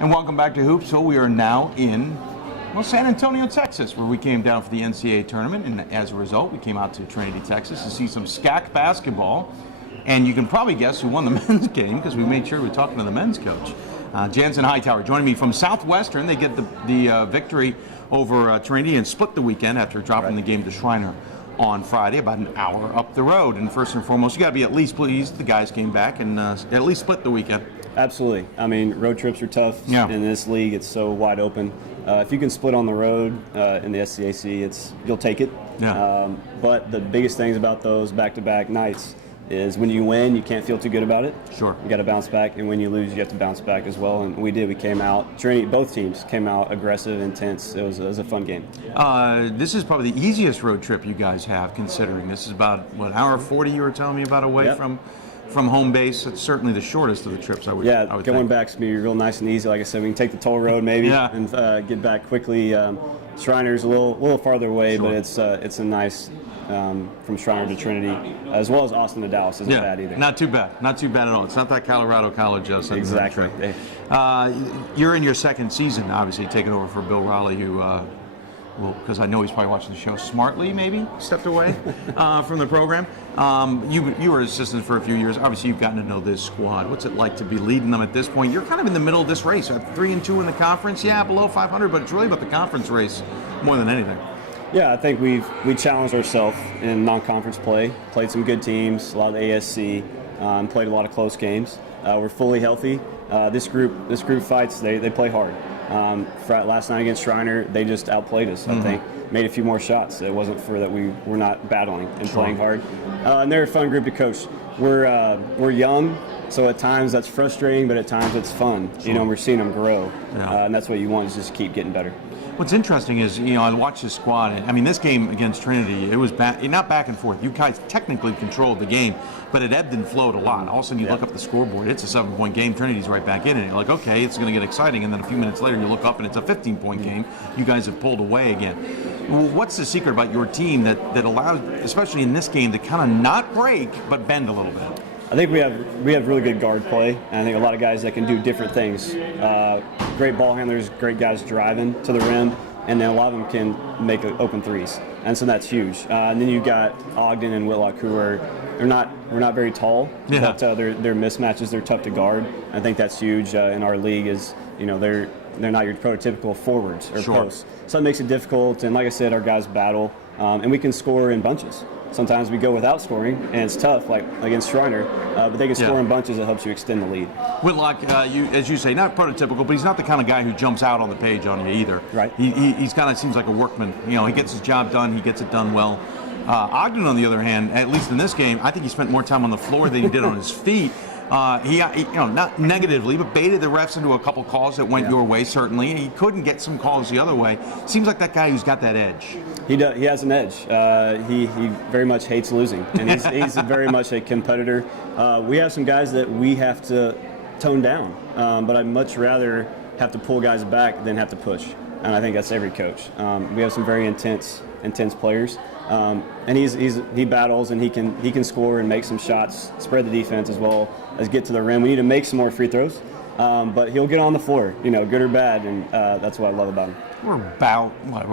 And welcome back to Hoopsville. We are now in, San Antonio, Texas, where we came down for the NCAA tournament. And as a result, we came out to Trinity, Texas to see some SCAC basketball. And you can probably guess who won the men's game because we made sure we were talking to the men's coach. Janson Hightower joining me from Southwestern. They get the victory over Trinity and split the weekend after dropping the game to Schreiner on Friday, about an hour up the road. And first and foremost, you got to be at least pleased the guys came back and at least split the weekend. Absolutely. I mean, road trips are tough. Yeah. In this league. It's so wide open. If you can split on the road in the SCAC, you'll take it. Yeah. But the biggest things about those back-to-back nights is when you win, you can't feel too good about it. Sure. You got to bounce back, and when you lose, you have to bounce back as well. And we did. We came out. Trinity, both teams came out aggressive, intense. It was a fun game. This is probably the easiest road trip you guys have, considering this is about an hour 40 you were telling me about away from home base. It's certainly the shortest of the trips, I would going think. back's going to be real nice and easy. Like I said, we can take the toll road maybe and get back quickly. Shriner's a little farther away, but it's a nice from Schreiner to Trinity, as well as Austin to Dallas isn't bad either. Not too bad at all. It's not that Colorado College exactly. You're in your second season, obviously, taking over for Bill Raleigh, who, because I know he's probably watching the show smartly, maybe stepped away from the program. You were assistant for a few years. Obviously, you've gotten to know this squad. What's it like to be leading them at this point? You're kind of in the middle of this race. 3-2 in the conference, below 500, but it's really about the conference race more than anything. Yeah, I think we challenged ourselves in non-conference play, played some good teams, a lot of the ASC, played a lot of close games. We're fully healthy. This group fights, they play hard. Last night against Schreiner, they just outplayed us, I think. Made a few more shots. It wasn't for that we were not battling and playing hard. And they're a fun group to coach. We're young, so at times that's frustrating, but at times it's fun. Sure. We're seeing them grow. And that's what you want, is just keep getting better. What's interesting is, I watched this squad. I mean, this game against Trinity, it was not back and forth. You guys technically controlled the game, but it ebbed and flowed a lot. All of a sudden, you look up the scoreboard. It's a 7-point game. Trinity's right back in it. You're like, okay, it's going to get exciting. And then a few minutes later, you look up and it's a 15-point game. You guys have pulled away again. What's the secret about your team that allows, especially in this game, to kind of not break but bend a little bit? I think we have really good guard play, and I think a lot of guys that can do different things. Great ball handlers, great guys driving to the rim, and then a lot of them can make open threes, and so that's huge. And then you've got OGden and Whitlock, who we're not very tall, but they're mismatches. They're tough to guard. I think that's huge in our league. Is they're not your prototypical forwards or posts, so it makes it difficult. And like I said, our guys battle, and we can score in bunches. Sometimes we go without scoring, and it's tough, like against Schreiner, but they can score in bunches. That helps you extend the lead. Whitlock, as you say, not prototypical, but he's not the kind of guy who jumps out on the page on you either. Right. He's kind of seems like a workman. He gets his job done. He gets it done well. Ogden, on the other hand, at least in this game, I think he spent more time on the floor than he did on his feet. He not negatively, but baited the refs into a couple calls that went your way, certainly. He couldn't get some calls the other way. Seems like that guy who's got that edge. He does. He has an edge. He very much hates losing, and he's very much a competitor. We have some guys that we have to tone down, but I'd much rather have to pull guys back than have to push, and I think that's every coach. We have some very intense players. And he battles, and he can score and make some shots, spread the defense as well as get to the rim. We need to make some more free throws, but he'll get on the floor, good or bad, and that's what I love about him. We're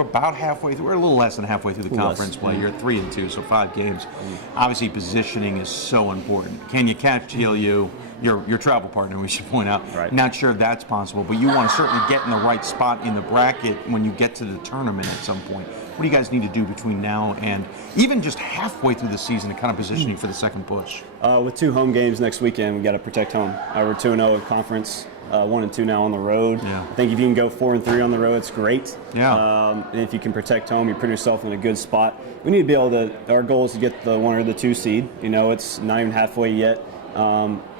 about halfway through. We're a little less than halfway through the conference play. You're 3-2, so 5 games. Obviously, positioning is so important. Can you catch you? Your travel partner, we should point out. Right. Not sure if that's possible, but you want to certainly get in the right spot in the bracket when you get to the tournament at some point. What do you guys need to do between now and even just halfway through the season to kind of position you for the second push? With 2 home games next weekend, we got to protect home. We're 2-0 in conference, 1-2 now on the road. Yeah. I think if you can go 4-3 on the road, it's great. Yeah. And if you can protect home, you put yourself in a good spot. We need to be able to. Our goal is to get the 1 or the 2 seed. It's not even halfway yet.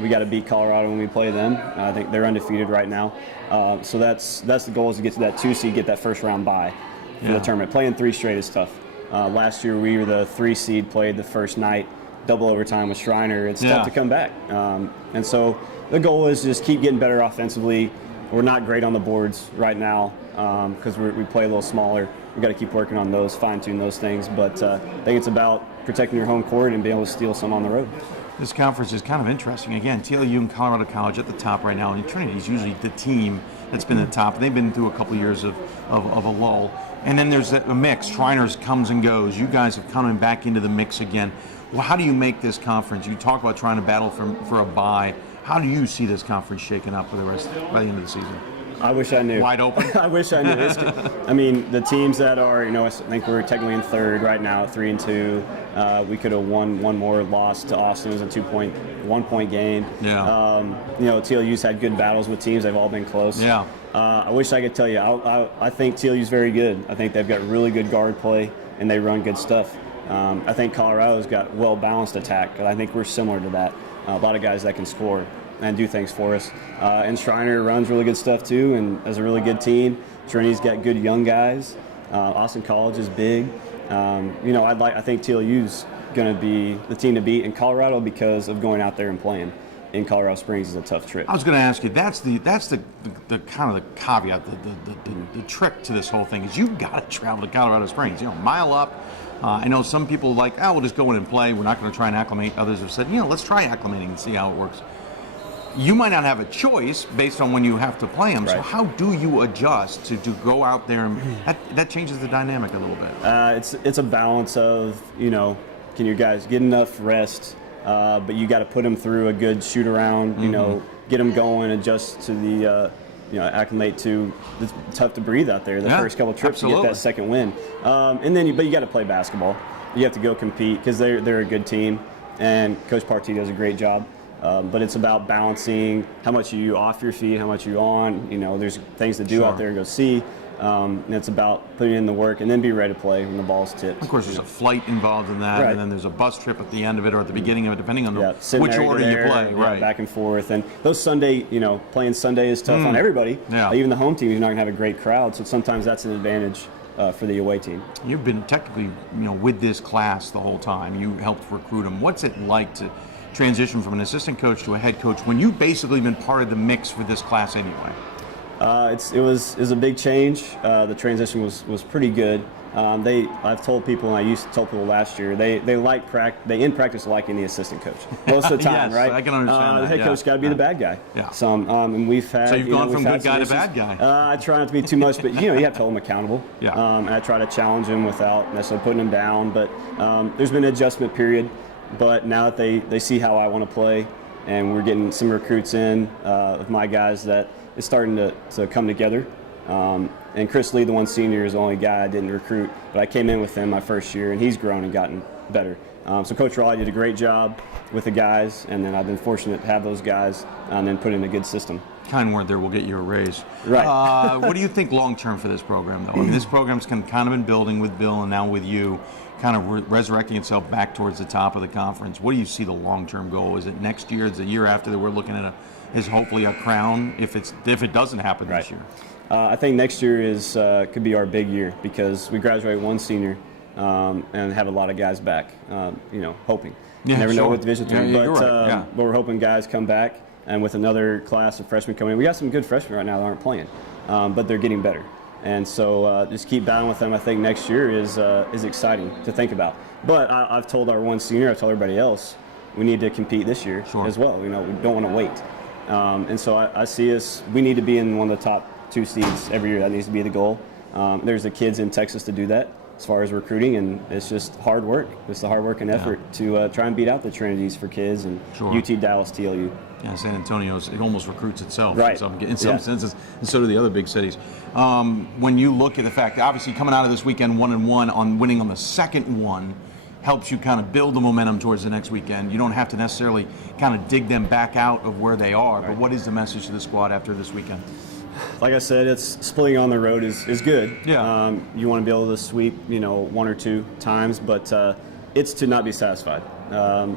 We got to beat Colorado when we play them. I think they're undefeated right now. So that's the goal, is to get to that 2 seed, get that first round bye for the tournament. Playing 3 straight is tough. Last year we were the 3 seed, played the first night, double overtime with Schreiner. It's tough to come back. And so the goal is just keep getting better offensively. We're not great on the boards right now because we play a little smaller. We've got to keep working on those, fine-tune those things. But I think it's about protecting your home court and being able to steal some on the road. This conference is kind of interesting. Again, TLU and Colorado College at the top right now, and Trinity is usually the team that's been at the top. They've been through a couple years of a lull. And then there's a mix. Shriners comes and goes. You guys have come back into the mix again. Well, how do you make this conference? You talk about trying to battle for a bye. How do you see this conference shaking up for the rest by the end of the season? I wish I knew. Wide open? I wish I knew. I mean, the teams that are, I think we're technically in third right now at 3-2. We could have won one more loss to Austin. It was a 1-point game. Yeah. TLU's had good battles with teams. They've all been close. Yeah. I wish I could tell you. I think TLU's very good. I think they've got really good guard play, and they run good stuff. I think Colorado's got well-balanced attack. I think we're similar to that. A lot of guys that can score and do things for us. And Shriner runs really good stuff too, and has a really good team. Trinity's got good young guys. Austin College is big. I think TLU's going to be the team to beat in Colorado because of going out there and playing. In Colorado Springs is a tough trip. I was going to ask you. That's the kind of the caveat, the trick to this whole thing is you've got to travel to Colorado Springs. Mile up. I know some people like, we'll just go in and play. We're not going to try and acclimate. Others have said, let's try acclimating and see how it works. You might not have a choice based on when you have to play them. Right. So how do you adjust to go out there? And that changes the dynamic a little bit. It's a balance of, can you guys get enough rest, but you got to put them through a good shoot around, get them going, adjust to the, acclimate to, it's tough to breathe out there the first couple of trips absolutely. To get that second win. But you got to play basketball. You have to go compete because they're a good team, and Coach Partee does a great job. But it's about balancing how much are you off your feet, how much are you on. There's things to do out there and go see. And it's about putting in the work and then be ready to play when the ball's tipped. Of course, there's a flight involved in that, and then there's a bus trip at the end of it or at the beginning of it, depending on which order you play. Right, back and forth. And those Sunday, playing Sunday is tough on everybody. Yeah. Even the home team, you're not going to have a great crowd, so sometimes that's an advantage for the away team. You've been technically, with this class the whole time. You helped recruit them. What's it like to transition from an assistant coach to a head coach when you've basically been part of the mix for this class anyway? It was a big change. The transition was pretty good. I've told people, and I used to tell people last year, they in practice liking the assistant coach most of the time, yes, right? I can understand that. The head coach got to be the bad guy. Yeah. And we've had. So you've gone from good guy to bad guy. I try not to be too much, but you have to hold them accountable. Yeah. And I try to challenge them without necessarily putting them down. But there's been an adjustment period. But now that they see how I want to play, and we're getting some recruits in of my guys that is starting to come together. And Chris Lee, the one senior, is the only guy I didn't recruit, but I came in with him my first year, and he's grown and gotten better. So Coach Raleigh did a great job with the guys, and then I've been fortunate to have those guys and then put in a good system. Kind word there, we'll get you a raise. Right. What do you think long-term for this program, though? I mean, this program's kind of been building with Bill and now with you, kind of resurrecting itself back towards the top of the conference. What do you see the long-term goal? Is it next year? Is it the year after that we're looking at is hopefully a crown if it doesn't happen this year? I think next year could be our big year because we graduate one senior and have a lot of guys back, hoping. You never know with Division III, but we're hoping guys come back, and with another class of freshmen coming in. We got some good freshmen right now that aren't playing, but they're getting better. And so just keep battling with them. I think next year is exciting to think about. But I've told our one senior, I've told everybody else, we need to compete this year as well. We don't want to wait. And so I see us, we need to be in one of the top 2 seeds every year. That needs to be the goal. There's the kids in Texas to do that as far as recruiting, and it's just hard work. It's the hard work and effort to try and beat out the Trinities for kids and UT, Dallas, TLU. Yeah, San Antonio's, it almost recruits itself right. in some senses, and so do the other big cities. When you look at the fact that obviously coming out of this weekend 1-1 on winning on the second one helps you kind of build the momentum towards the next weekend. You don't have to necessarily kind of dig them back out of where they are, but what is the message to the squad after this weekend? Like I said, it's splitting on the road is good. Yeah. You want to be able to sweep, 1 or 2 times, but it's to not be satisfied.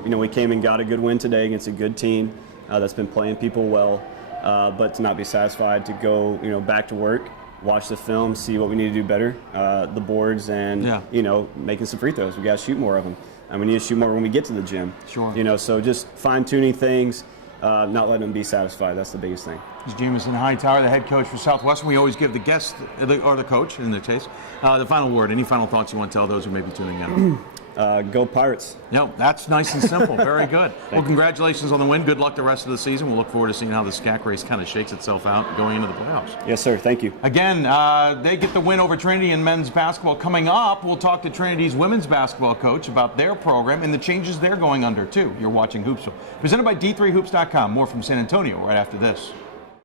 We came and got a good win today against a good team that's been playing people well, but to not be satisfied, to go, back to work, watch the film, see what we need to do better, the boards, and making some free throws. We got to shoot more of them, and we need to shoot more when we get to the gym. Sure. So just fine tuning things. Not letting them be satisfied. That's the biggest thing. This is Janson Hightower, the head coach for Southwestern. We always give the guest, or the coach in their case, the final word. Any final thoughts you want to tell those who may be tuning in? Go Pirates. No, that's nice and simple. Very good. Well, congratulations on the win. Good luck the rest of the season. We'll look forward to seeing how the SCAC race kind of shakes itself out going into the playoffs. Yes, sir. Thank you. Again, they get the win over Trinity in men's basketball. Coming up, we'll talk to Trinity's women's basketball coach about their program and the changes they're going under, too. You're watching Hoopsville. Presented by D3Hoops.com. More from San Antonio right after this.